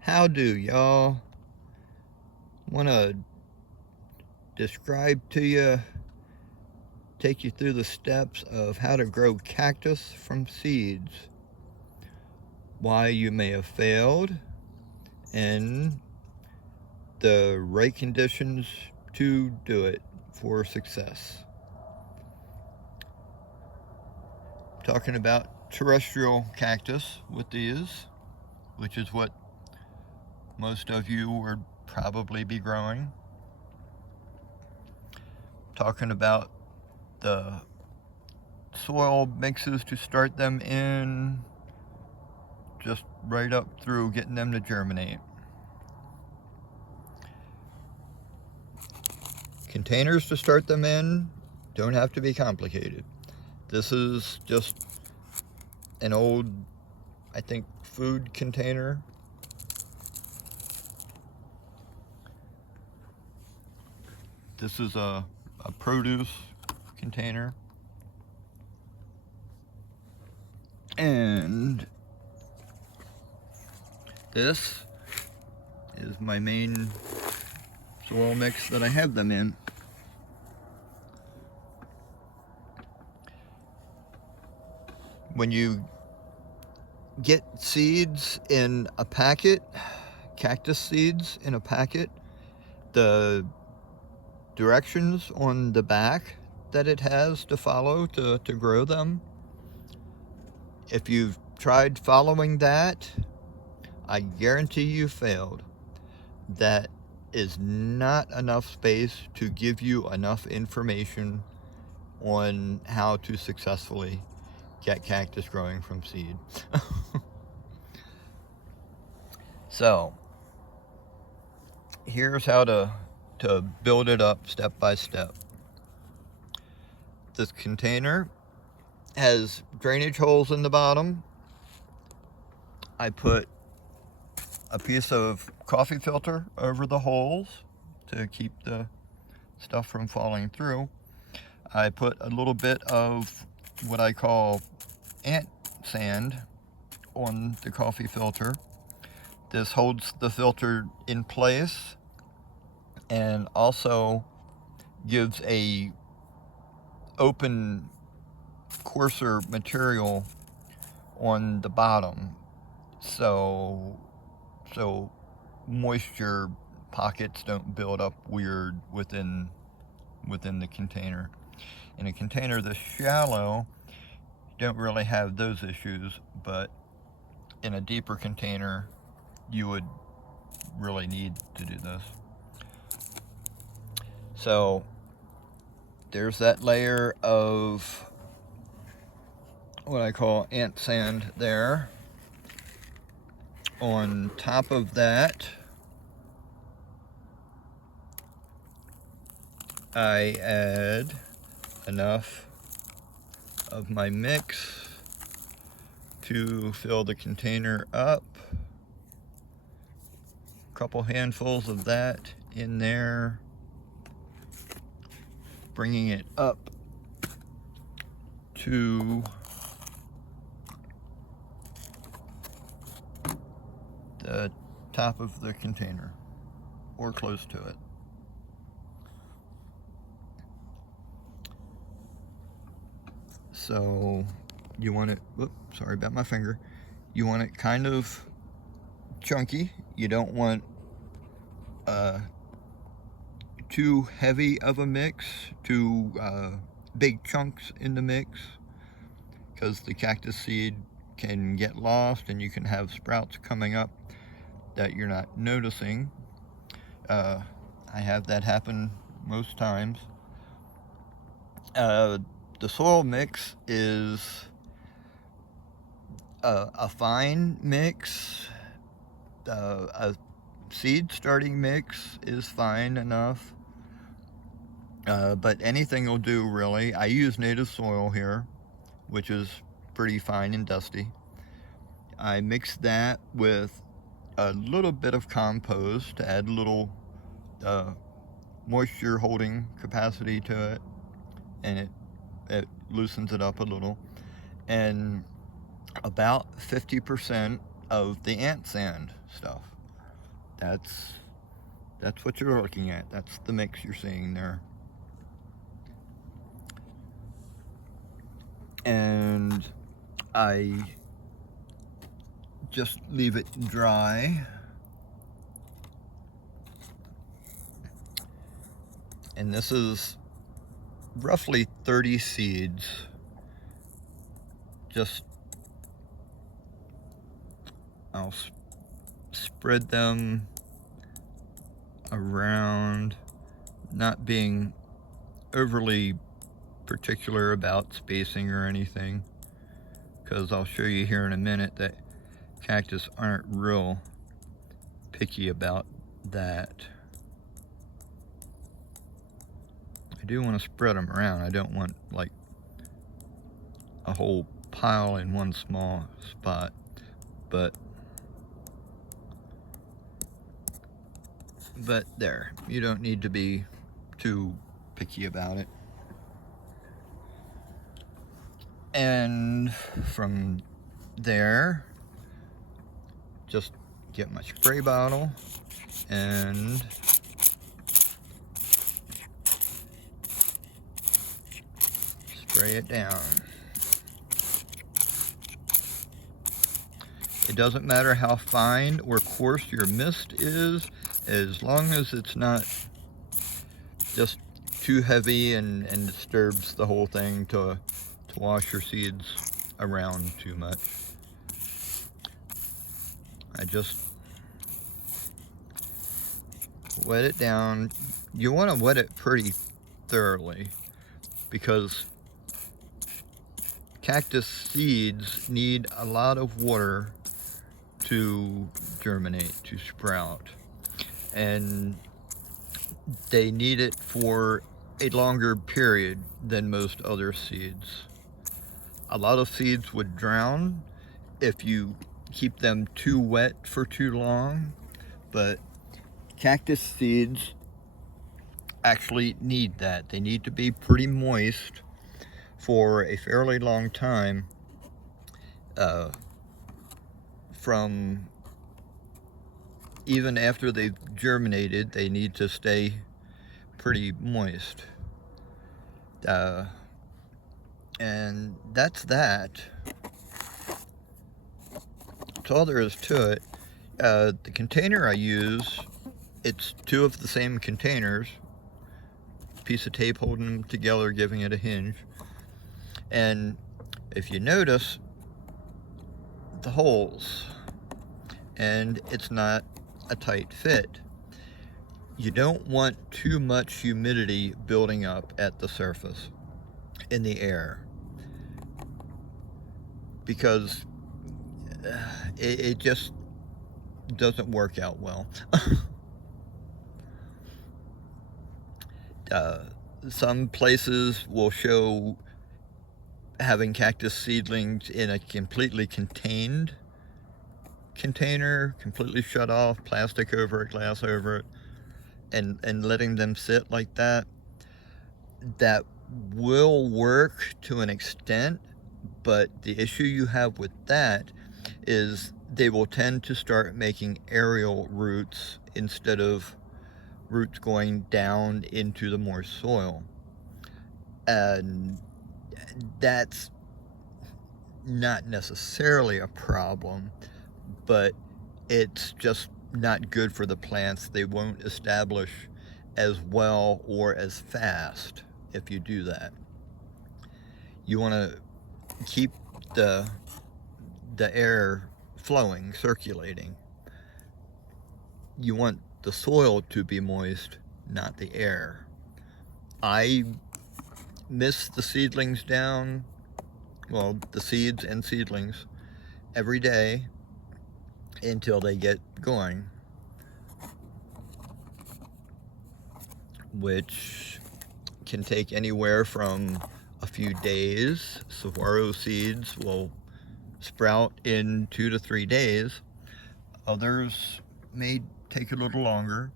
How do y'all? Want to describe to you, take you through the steps of how to grow cactus from seeds, why you may have failed, and the right conditions to do it for success. Talking about terrestrial cactus with these, which is what most of you would probably be growing. Talking about the soil mixes to start them in, just right up through getting them to germinate. Containers to start them in don't have to be complicated. This is just an old, I think, food container. This is a produce container. And this is my main soil mix that I have them in. When you get seeds in a packet, cactus seeds in a packet, the directions on the back that it has to follow to grow them, if you've tried following that, I guarantee you failed. That is not enough space to give you enough information on how to successfully get cactus growing from seed. So, here's how to build it up step by step. This container has drainage holes in the bottom. I put a piece of coffee filter over the holes to keep the stuff from falling through. I put a little bit of what I call ant sand on the coffee filter. This holds the filter in place and also gives a open, coarser material on the bottom, so moisture pockets don't build up weird within the container. In a container this shallow, you don't really have those issues, but in a deeper container you would really need to do this. So there's that layer of what I call ant sand there. On top of that, I add enough of my mix to fill the container up. A couple handfuls of that in there, bringing it up to the top of the container, or close to it. So you want it, whoops, sorry about my finger. You want it kind of chunky. You don't want too heavy of a mix, too big chunks in the mix, because the cactus seed can get lost and you can have sprouts coming up that you're not noticing. I have that happen most times. The soil mix is a fine mix. A seed starting mix is fine enough, but anything will do really. I use native soil here, which is pretty fine and dusty. I mix that with a little bit of compost to add a little moisture holding capacity to it, and it loosens it up a little, and about 50% of the ant sand stuff. That's what you're looking at. That's the mix you're seeing there. And I just leave it dry. And this is roughly 30 seeds. Just, I'll spread them around, not being overly particular about spacing or anything, because I'll show you here in a minute that cactus aren't real picky about that. I do want to spread them around. I don't want like a whole pile in one small spot, but there, you don't need to be too picky about it. And from there, just get my spray bottle and spray it down. It doesn't matter how fine or coarse your mist is, as long as it's not just too heavy and disturbs the whole thing to wash your seeds around too much. I just wet it down. You want to wet it pretty thoroughly, because cactus seeds need a lot of water to germinate, to sprout, and they need it for a longer period than most other seeds. A lot of seeds would drown if you keep them too wet for too long, but cactus seeds actually need that. They need to be pretty moist for a fairly long time. From even after they've germinated, they need to stay pretty moist. And that's that. That's all there is to it. The container I use, it's two of the same containers. Piece of tape holding them together, giving it a hinge. And if you notice the holes, and it's not a tight fit. You don't want too much humidity building up at the surface in the air, because it just doesn't work out well. Some places will show having cactus seedlings in a completely contained container, completely shut off, plastic over it, glass over it, and letting them sit like that. That will work to an extent, but the issue you have with that is they will tend to start making aerial roots instead of roots going down into the moist soil. And that's not necessarily a problem, but it's just not good for the plants. They won't establish as well or as fast if you do that. You want to keep the air flowing, circulating. You want the soil to be moist, not the air. I mist the seedlings down, well, the seeds and seedlings, every day until they get going, which can take anywhere from a few days. Saguaro seeds will sprout in 2 to 3 days. Others may take a little longer.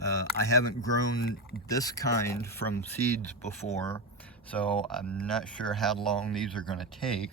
I haven't grown this kind from seeds before, so I'm not sure how long these are going to take.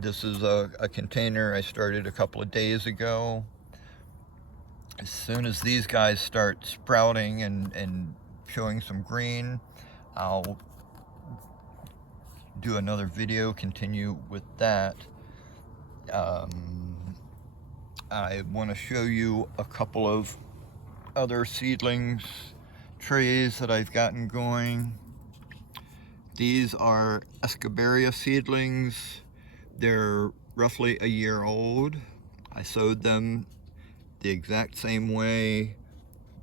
This is a container I started a couple of days ago. As soon as these guys start sprouting and showing some green, I'll do another video, continue with that. I want to show you a couple of other seedlings, trays that I've gotten going. These are Escobaria seedlings. They're roughly a year old. I sowed them the exact same way.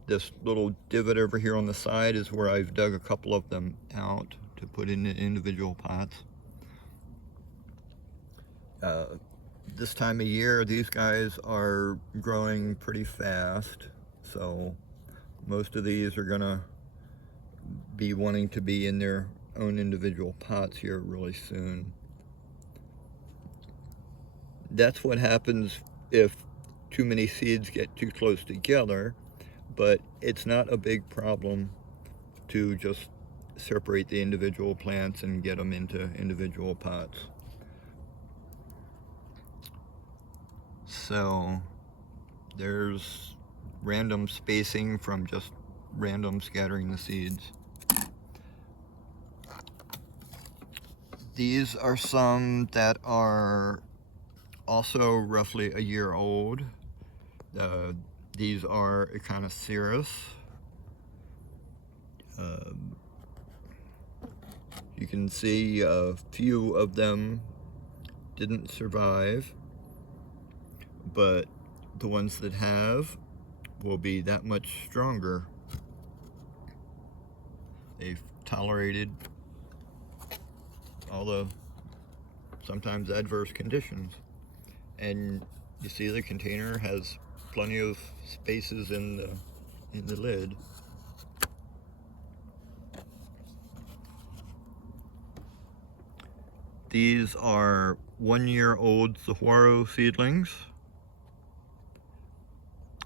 This little divot over here on the side is where I've dug a couple of them out to put in individual pots. This time of year, these guys are growing pretty fast, so most of these are gonna be wanting to be in their own individual pots here really soon. That's what happens if too many seeds get too close together, but it's not a big problem to just separate the individual plants and get them into individual pots. So there's random spacing from just random scattering the seeds. These are some that are also roughly a year old. These are Echinocereus. You can see a few of them didn't survive, but the ones that have will be that much stronger. They've tolerated all the sometimes adverse conditions. And you see the container has plenty of spaces in the lid. These are 1-year-old saguaro seedlings.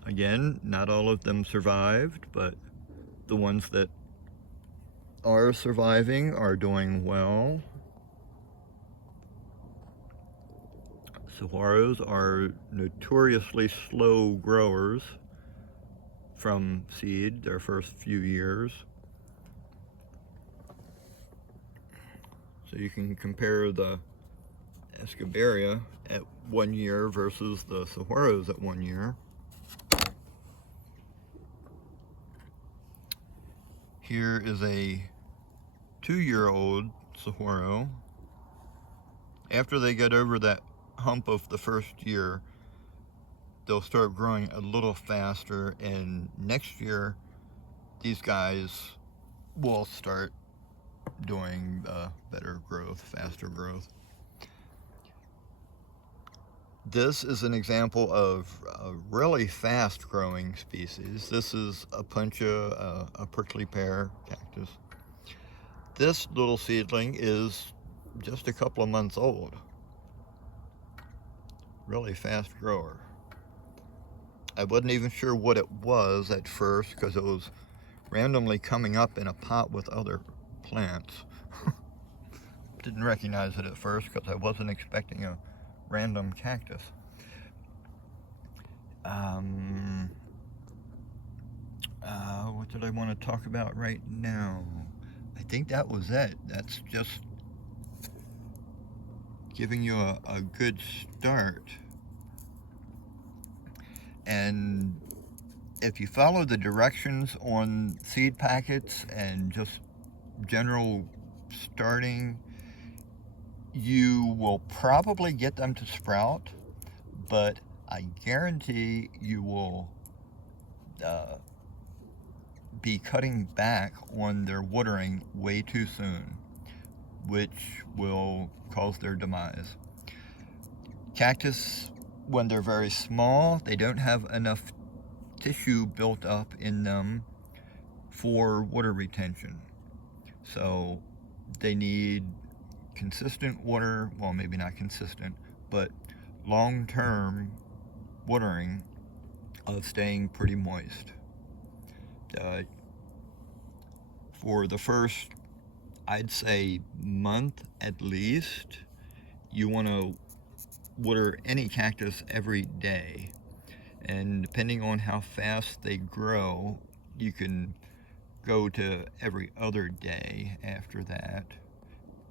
Again, not all of them survived, but the ones that are surviving are doing well. Saguaros are notoriously slow growers from seed their first few years. So you can compare the Escobaria at 1 year versus the saguaros at 1 year. Here is a 2-year-old saguaro. After they get over that hump of the first year, they'll start growing a little faster, and next year these guys will start doing better growth, faster growth. This is an example of a really fast growing species. This is a puncha, a prickly pear cactus. This little seedling is just a couple of months old. Really fast grower. I wasn't even sure what it was at first because it was randomly coming up in a pot with other plants. Didn't recognize it at first because I wasn't expecting a random cactus. What did I want to talk about right now? I think that was it. That's just giving you a good start. And if you follow the directions on seed packets and just general starting, you will probably get them to sprout, but I guarantee you will be cutting back on their watering way too soon, which will cause their demise. Cactus, when they're very small, they don't have enough tissue built up in them for water retention. So they need consistent water, well, maybe not consistent, but long-term watering of staying pretty moist. For the first, I'd say, month at least, you want to water any cactus every day. And depending on how fast they grow, you can go to every other day after that.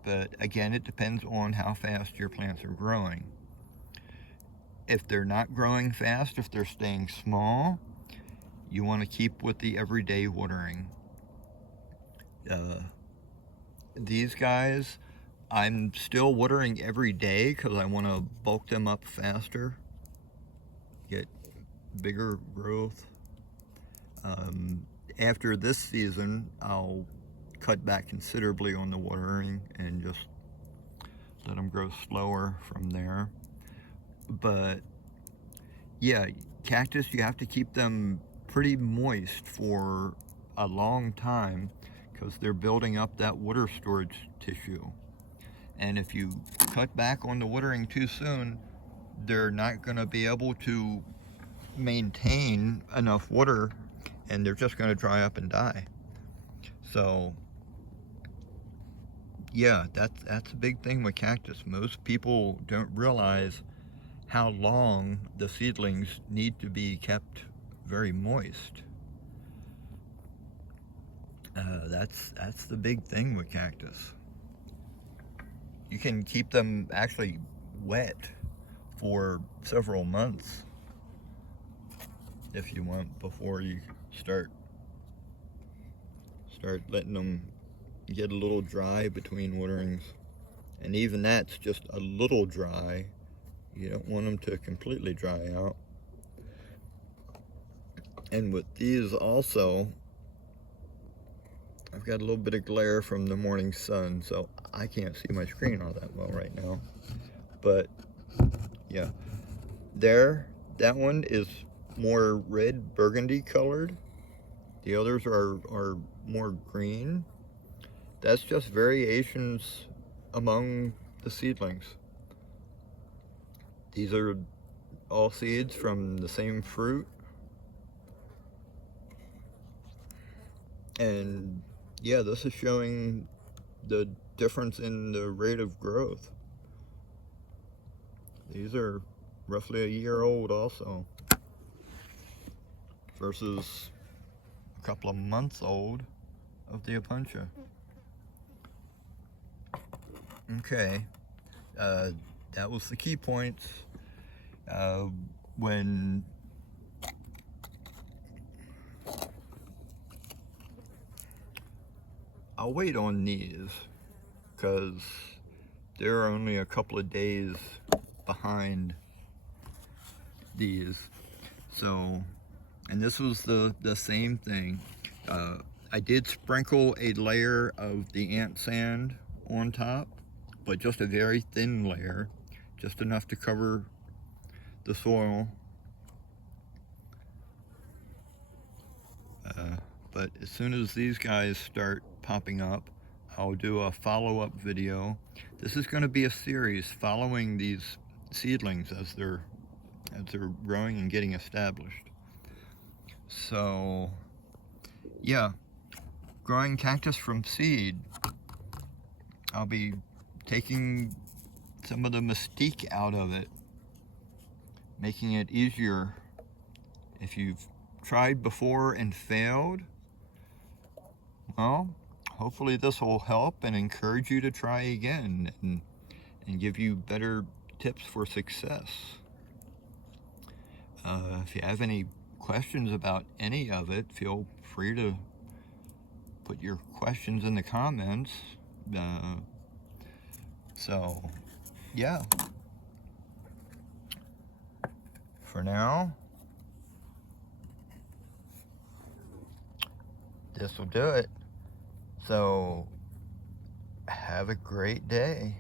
But again, it depends on how fast your plants are growing. If they're not growing fast, if they're staying small, you want to keep with the everyday watering. These guys, I'm still watering every day because I want to bulk them up faster, get bigger growth. After this season, I'll cut back considerably on the watering and just let them grow slower from there. But yeah, cactus, you have to keep them pretty moist for a long time because they're building up that water storage tissue. And if you cut back on the watering too soon, they're not going to be able to maintain enough water, and they're just going to dry up and die. So yeah, that's a big thing with cactus. Most people don't realize how long the seedlings need to be kept very moist. That's the big thing with cactus. You can keep them actually wet for several months if you want before you start letting them get a little dry between waterings. And even that's just a little dry. You don't want them to completely dry out. And with these also, I've got a little bit of glare from the morning sun, so I can't see my screen all that well right now. But yeah, that one is more red burgundy colored. The others are more green. That's just variations among the seedlings. These are all seeds from the same fruit. And yeah, this is showing the difference in the rate of growth. These are roughly a year old also, versus a couple of months old of the Opuntia. Okay, that was the key points. When I'll wait on these because they're only a couple of days behind these. So, and this was the same thing. I did sprinkle a layer of the ant sand on top, but just a very thin layer, just enough to cover the soil. But as soon as these guys start popping up, I'll do a follow-up video. This is going to be a series following these seedlings as they're growing and getting established. So yeah, growing cactus from seed. I'll be taking some of the mystique out of it, making it easier. If you've tried before and failed, well, hopefully this will help and encourage you to try again and give you better tips for success. If you have any questions about any of it, feel free to put your questions in the comments. So yeah, for now, this will do it. So have a great day.